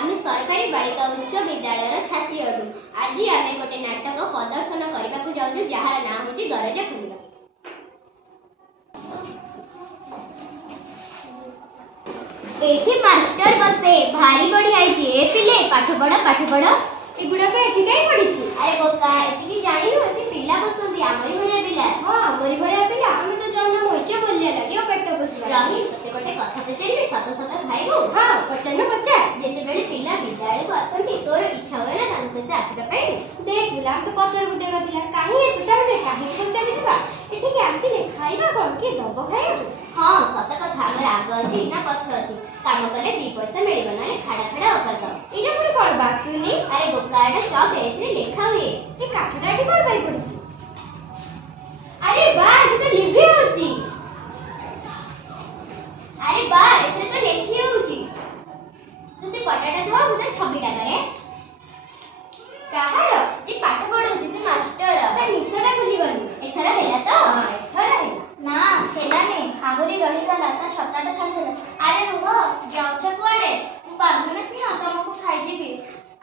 आमे सरकारी बालिका उच्च विद्यालय छात्री अटू। आज आमे गोटे नाटक प्रदर्शन करने को जाऊँ जार ना हूँ दरजा खोलिया। एठी मास्टर बसे भारी बढ़िया ए पिले पाठ पढ़ एगुड़ाक एठी कहीं पड़ी। अरे बोका एति जानी नु एति पिला बसंती आमरी भलिया पिला। हां आमरी भलिया पिला आमे तो जन्म होइचे बोलिया लागि ओ पेट बसवा रही तते गोटे कथा पचारिबे सत सत खाइबो। हां पचार जेते बेले पिला विद्यालय को आसंती तोर इच्छा होय ना तान सते आसीबा पई देख बुला तो पचार गुटेबा पिला काहे एतुटा बे काहे पचारि दिबा एठी के आसीले खाइबा कोन के दबो खाइबो। हां सत कथा हमर आग अछि ना पछ अछि काम कले 2 पैसा मिलिबो ना खाड़ा अपास इना कोन कोन बासुनी। अरे बोका एटा चॉक एथरे लेखा हुए ए काठरा एठी कोन बाई पड़छि। अरे बा ए तो लिखि होछि। अरे बा एथरे तो लेखि होछि तुसे पटाटा धो मुते 26 टाका रे काहार जे पाठ पढौछि से मास्टर ता निसटा खुली गली एथरा हेला तो। हां एथरा हेला ना हेला ने आहुरी रही गला ता छताटा छाड़ देला। अरे रुह जाउछ कुआडे मु बांधने सी ना तुमको खाइ जीबी।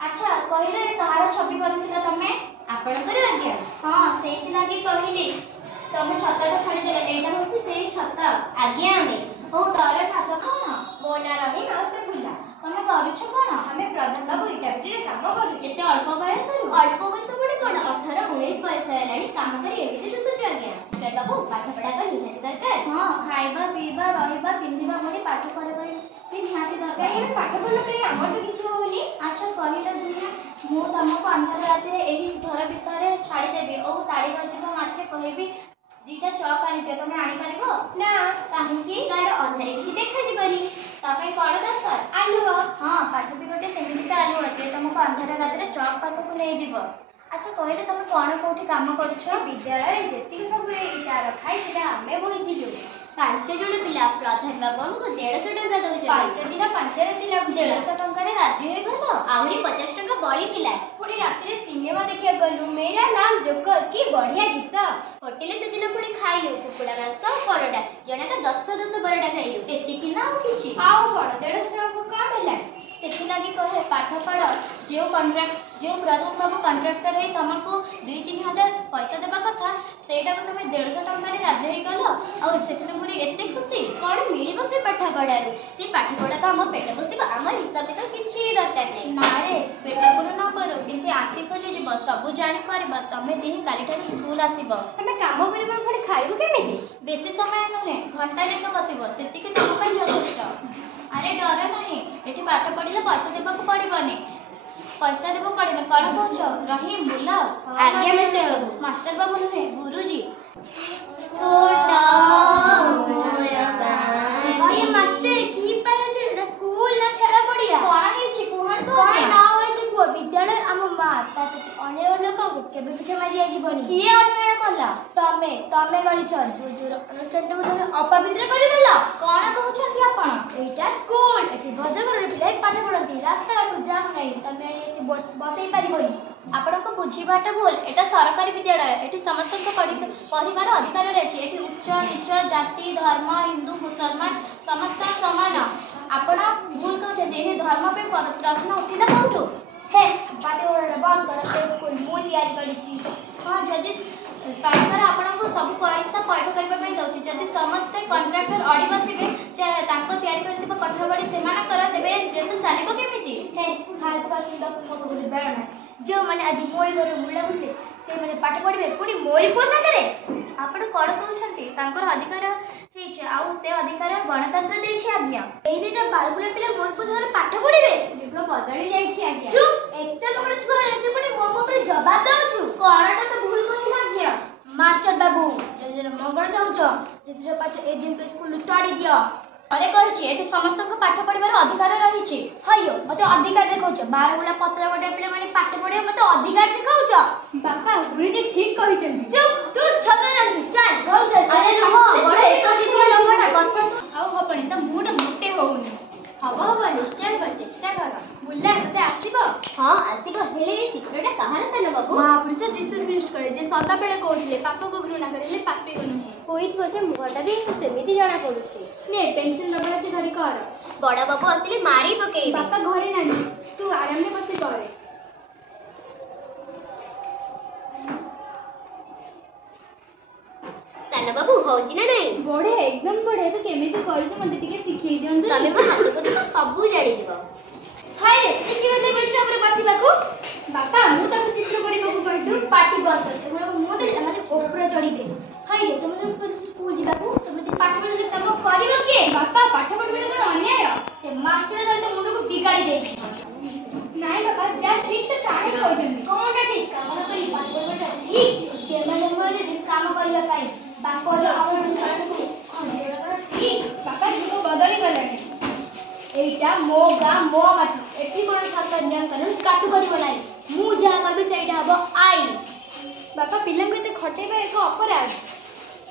अच्छा कहिले तहार छवि करथिला तमे आपण करे आज्ञा। हां सेति लागि कहिली तमे छताटा छाड़ी देले एटा होसी सेही छता आज्ञा हमें ओ डर ना तो कोन बोना रही ना से बुला तमे करूछ कोन हमें प्रधान बाबू इटा बिटे काम करू एते अल्प बयस बडे कोन 18 19 बयस हेलानी काम करी एमिति दिसुछ आज्ञा। डर बाबू पाठ पढा कर निहाती दरकार। हां खाइबा पीबा रहिबा पिंदिबा मोरी पाठ पढा कर भी निहाती दरकार। ए पाठ पढलो के हमर तो किछ होनी। अच्छा कहिला दुनिया मु तुमको अंधार राते एही घर भितरे छाड़ी देबी ओ ताड़ी बजिबो मात्रे कहबी दीटा चॉक आनी के तमे आनी परिबो ना काहे की गाडो अंधारे किछि देखा जिबनी तमे कोन दरकार आलु। हां पाठ भी गोटे सेमिति आलु अछि तुमको अंधार राते चॉक पाख को नै जिवो। अच्छा कहले तमे कोन कोठी काम करूछ विद्यालय रे जेति सब इटा रखाई सेटा हमें बोइथिलु 5 जण पिला प्रधान बाबू हमको 150 टका दउछ 5 दिन 5 राति लागु 150 टका रे राजी हे गलो आउरी 50 टका बळी थिला पुणी राति रे सिनेमा देखिया गलु मेरा नाम जोकर की बढ़िया गीत होटल से दिन पुणी खाइलु कुकुडा मांस परोटा जणा का 10 परोटा खाइलु एति कि ना किछि आउ कोन 150 टका को का भेला सेति लागि कहे पाठ पढ जो प्रधान बाबू कॉन्ट्रैक्टर है तुमको 2-3 हजार पैसा देबा कथा सेटा को तुम 150 टका रे राजी हे गलो आ सेतिने पूरी एते खुशी कोन मिलिबो से पाठ पढारू से पाठ पढा तो हम पेट बसिबा हमर हिसाब तो किछि दरकार नै ना रे पेट पुर न करू किंतु आखि खोली जीव सब जानि करबा तमे देही काली ठार स्कूल आसीबो हमें काम करबा पुणी खाइबो केमिति बेसी समय नहे घंटा लेख बसिबो सेति के तुम पय जथेष्ट। अरे डर नहीं एठी पाठ पढिले पैसा देबा को पड़िबनी पैसा देबो पड़े कौन कहछ रही बुला आज्ञा मास्टर बाबू नुहे गुरुजी छोटा मोर गाय मास्टर की पाले छ स्कूल ना खेला पड़िया कोन हे छी कोहन तो ना होय छी को विद्यालय हम माता अन्य लोक को केबे भी मारी आ जीवनी किए अन्याय कला तमे गली छ जो अनुष्ठान को तमे अपवित्र कर देला कोन कहछथि आपण एटा स्कूल एठी भद्रगर पिले पाठ पढंती रास्ता पर जाम नै तमे बसई पारिबनी आपण को बुझीबाटा बोल एटा सरकारी विद्यालय एठी समस्त को पढ़िबार अधिकार रहछि एठी उच्च नीच जाति धर्म हिंदू मुसलमान समस्त समान आपण भूल कहछ जे धर्म पे प्रश्न उठिला कोठु हे बाते ओरा बंद कर स्कूल मु तयारी करिछि। हां जदि सरकार आपण को सब पैसा पैठ करबा पई दउछि जदि समस्त कॉन्ट्रैक्टर अडी बसिबे चाहे तांको तयारी करथिबा कठबडी सेमान कर देबे जेसे चलिबो केमिति हे फालतू का लोक मोटो बोली बेड़ ना जो माने आज मोरी घर मुला बुझले से माने पाठ पढिबे पुनी मोरी पोसा करे आपण कोड कहउछंती तांकर अधिकार हेछि आउ से अधिकार गणतंत्र देछि आज्ञा एई दिटा बालबुला पिला मोर पोसा पाठ पढिबे जुग बदली जाइछि आज्ञा चुप एकते लोकर छुआ से पुनी मोमो पे जवाब दउछु कोनटा से भूल कहिला आज्ञा मास्टर बाबू जे मंगल जाउछ जे पाछ ए दिन के स्कूल ताड़ी दियो अरे कहछि एठी समस्त को पाठ पढिबार अधिकार रहिछि हयो मते अधिकार देखौछ बारबुला पतला गोटे पिले माने पाठ पढियो मते अधिकार सिखाउछ बापा गुरुजी ठीक कहिछन्ती चुप तू छत्र जानछु चल घर चल अरे रहो बड़े एकछि तू लगना कथा आउ होबनी त मूड मोटे होउनी हवा निश्चय चेष्टा कर बुल्ला मते आसीबो हां आसीबो हेले चित्रटा कहार सन बाबू महापुरुष दिसुपृष्ट करे जे सदा बेले कहथिले पाप को घृणा करेले पापी को नहे होइत बसे मुहटा भी सेमिति जाना पडुछि ने पेंसिल रबर अछि धरि कर बड़ा बाबू आसिले मारी पके बापा घरे नानी तू आराम से बसी करे साना बाबू होची ना नहीं बड़े एकदम बड़े तो केमिति करछ मते टिके सिखै दियंतु तमे म हाथ को तो सब जानि जीव हाय रे टिके गते बैठा हमरे बसिबाकू बापा मु ताको चित्र करिबाकू कहतु पार्टी बंद कर तुम मो दे माने ऊपर चढ़ीबे हाय रे तुम तो स्कूल जीबाकू तुम ते पाठ पढ़ा से काम करिवो के बापा पाठ पढ़बे कोन अन्याय से मास्टर तो मुंड को बिगाड़ी जाई नहीं बाबा जा ठीक से चाहे कहजनी कोनटा ठीक काम करी पाठ पढ़बेटा ठीक से माने मोरे दिन काम करला पाई बापा जो अपन छाड़ू अन्यरा ठीक बापा जो बदली गलानी एटा मो गा मो माटी एठी कोन सरकार नियम कानून काटू करिवो नाही मु जा कहबी सेटा हबो आई बापा पिल्ला को ते खटेबे एक अपराध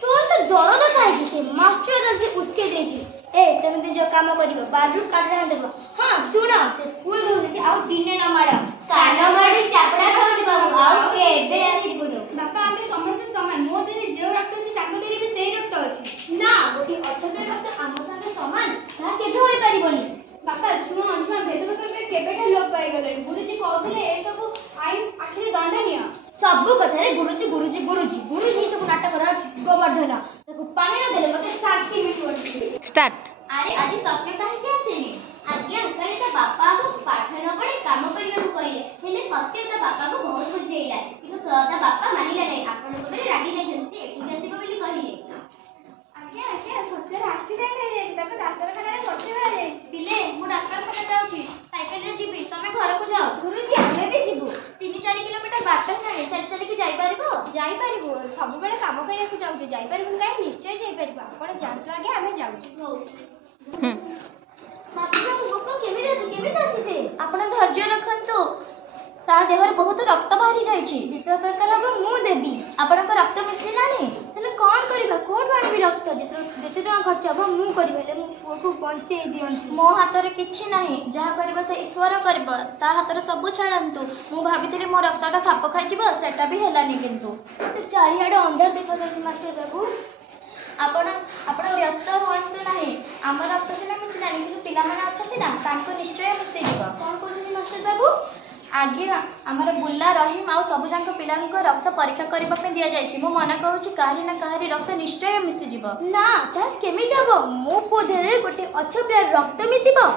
तोर तो दरद काहे से मास्टर जल्दी उसके देची ए तमे जो काम करिवो बारू काटना देबो हां सुनो से स्कूल रहउनी आउ दिने न माड कान माडी चापड़ा खाउनी बाबू आउ केबे आसीबुनु बापा आमे समस्त समान मो देरे जो रक्त अछि ताको देरे भी सेही रक्त अछि ना गोटी अछटे रक्त आम संगे समान ता केबे होई परिबोनी बापा छुआ छुआ भेदभाव पे केबेटा लोप पाई गलेनी गुरुजी कहथिले ए सब आईन आखिरे दंडनीय सब कथारे गुरुजी गुरुजी गुरुजी गुरुजी सब नाटक कर गोवर्धन ताको पानी न देले मते शांति मिलुवन स्टार्ट अरे आज सत्य काहे के आसेनी आज्ञा कहले ता बापा को पाठ न पढ़े काम करिया को कहले हेले सत्य ता बापा को बहुत बुझेइला किंतु ता बापा मानिला नै आपण को बेरे रागी जायछन्ते ठीक आसी बोली कहिले आज्ञा आज्ञा सत्य एक्सीडेंट हे जाय ताको डाक्टर खाना रे सत्य भरा जाय पिले मु डाक्टर खाना जाउची साइकिल रे जीबी तमे घर को जाओ गुरुजी हमें भी जीबू 3-4 किलोमीटर बाट नाही चली चली के जाई परिबो सब बेले काम करिया को जाउची जाई परिबो काहे निश्चय जाई परिबो आपण जानतो आगे हमें जाउची हो आपण धैर्य रखंतु ता देहर बहुत रक्त बाहरी जाईछि जितना दरकार अब मु देबी आपनक रक्त मिसिला नै तने कोन करबा कोड बाणबी रक्त जते टका खर्च अब मु करबेले मु पुओ को बंचै दियंतु मो हाथ रे किछि नाही जहा करबा से ईश्वर करबा ता हाथ रे सब छाडंतु मु भाबितले मो रक्तटा खाप खाइजिबो सेटा भी हेलानी किंतु चारि आडे अंदर देखा जाछि मास्टर बाबू आपण आपण व्यस्त होंतु नाही आम रक्त सिना मिसिलानी किंतु पिला माने अछंती ना तांको निश्चय मिसि जीव कोन कहछि मास्टर बाबू आगे आमर बुल्ला रहीम आउ सबु जांक पिलांक रक्त परीक्षा करबा पे दिया जायछि मो मन कहूछि काहे ना काहे रक्त निश्चय मिसि जीव ना ता केमिति हबो मो पोधरे गोटे अछपिया रक्त मिसिबो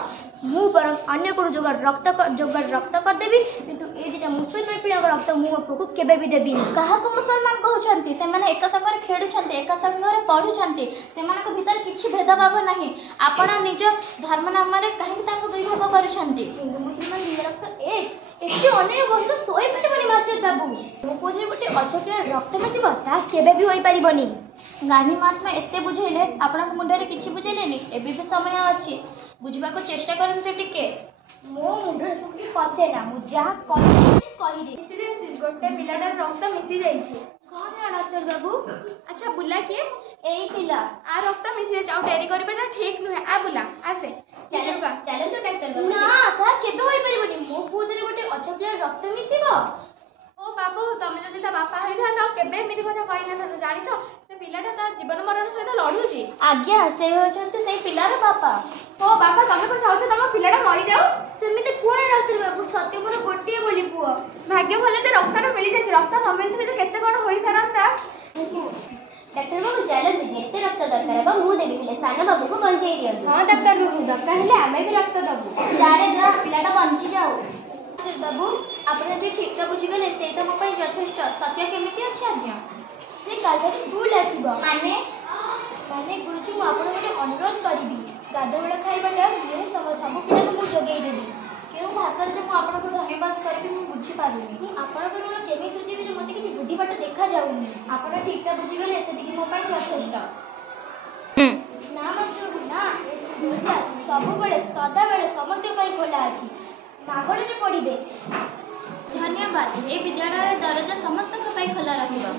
मु परम अन्य को जोगाड़ रक्त कर देबी किंतु ए दिटा मुसलमान पिला रक्त मु अपको को केबे भी देबी काहा को मुसलमान कहउछंती से माने एक संगे खेडुछंती एक संगे पढुछंती से माने को भीतर किछि भेदभाव नाही आपण निज धर्म नाम रे काहे ताको दुई भाग करूछंती हिंदू मुसलमान दिन रक्त एक एते अने बंद सोई परिबनी मास्टर बाबू मो पोधरे गोटे अछपिया रक्त मिसिबो ता केबे भी होई परिबनी गांधी महात्मा एते बुझेले आपण मुंडरे किछि बुझेलेनी एबे भी समय अछि बुझबा को चेष्टा करंते टिके मो मुंडरे सुखी पछे ना मु जा कहि दे गोटे पिलाडा रक्त मिसि जाईछि कोन है डॉक्टर बाबू अच्छा बुला के एई पिला आ रक्त मिसि जाईछ आ डेरी करबेटा ठीक नुहे आ बुला आसे चलो तो डॉक्टर बाबू ना ता केबे होई परिबनी मो पुदरे गोटे अछपिया रक्त मिसिबो ओ बाबू तमे जदी ता बापा होई था त केबे मिति कथा कहि ना था जानिछो से पिलाटा ता जीवन मरण सहित लढुची आज्ञा से होचंती से पिलार बापा ओ बापा तमे को चाहौ तम पिलाटा मरि जाऊ सेमिते कोन डॉक्टर बाबू सत्य मोर गोटिए बोली पुओ भाग्य भले ते रक्तटा मिली जाय रक्त न मिलसे ते केते कोन होई सरंता डॉक्टर बाबू चलो जेते रक्त दरकार बा मु देबी हेले साना बाबू को बंचै दियो हां डॉक्टर बाबू दरकार हेले आमे भी रक्त दबु जारे जा पिलाटा बंची जाऊ डॉक्टर बाबू आपण जे ठीक से बुझी गले से त मो पई यथेष्ट सत्य केमिति अछि आज्ञा से कालटा स्कूल आसीबो माने गुरुजी मु आपण गोटे अनुरोध करिबी गाधबेला खाइबाटा मु सब पिला मु जोगै देबी केउ भाषा जे मु आपण को धन्यवाद करबी मु बुझी पारुनी मु आपण को ऋण केमि सुझीबी जे मते किछि बुद्धि बाट देखा जाउनी आपण ठीक ता बुझी गले से दिकी मो पई यथेष्ट ना मास्टर ना गुरुजी सब बेले सदा बेले समस्त पई खोला अछि मागणे जे पडिबे धन्यवाद ए विद्यालय दरजा समस्त पई खोला रहिबो।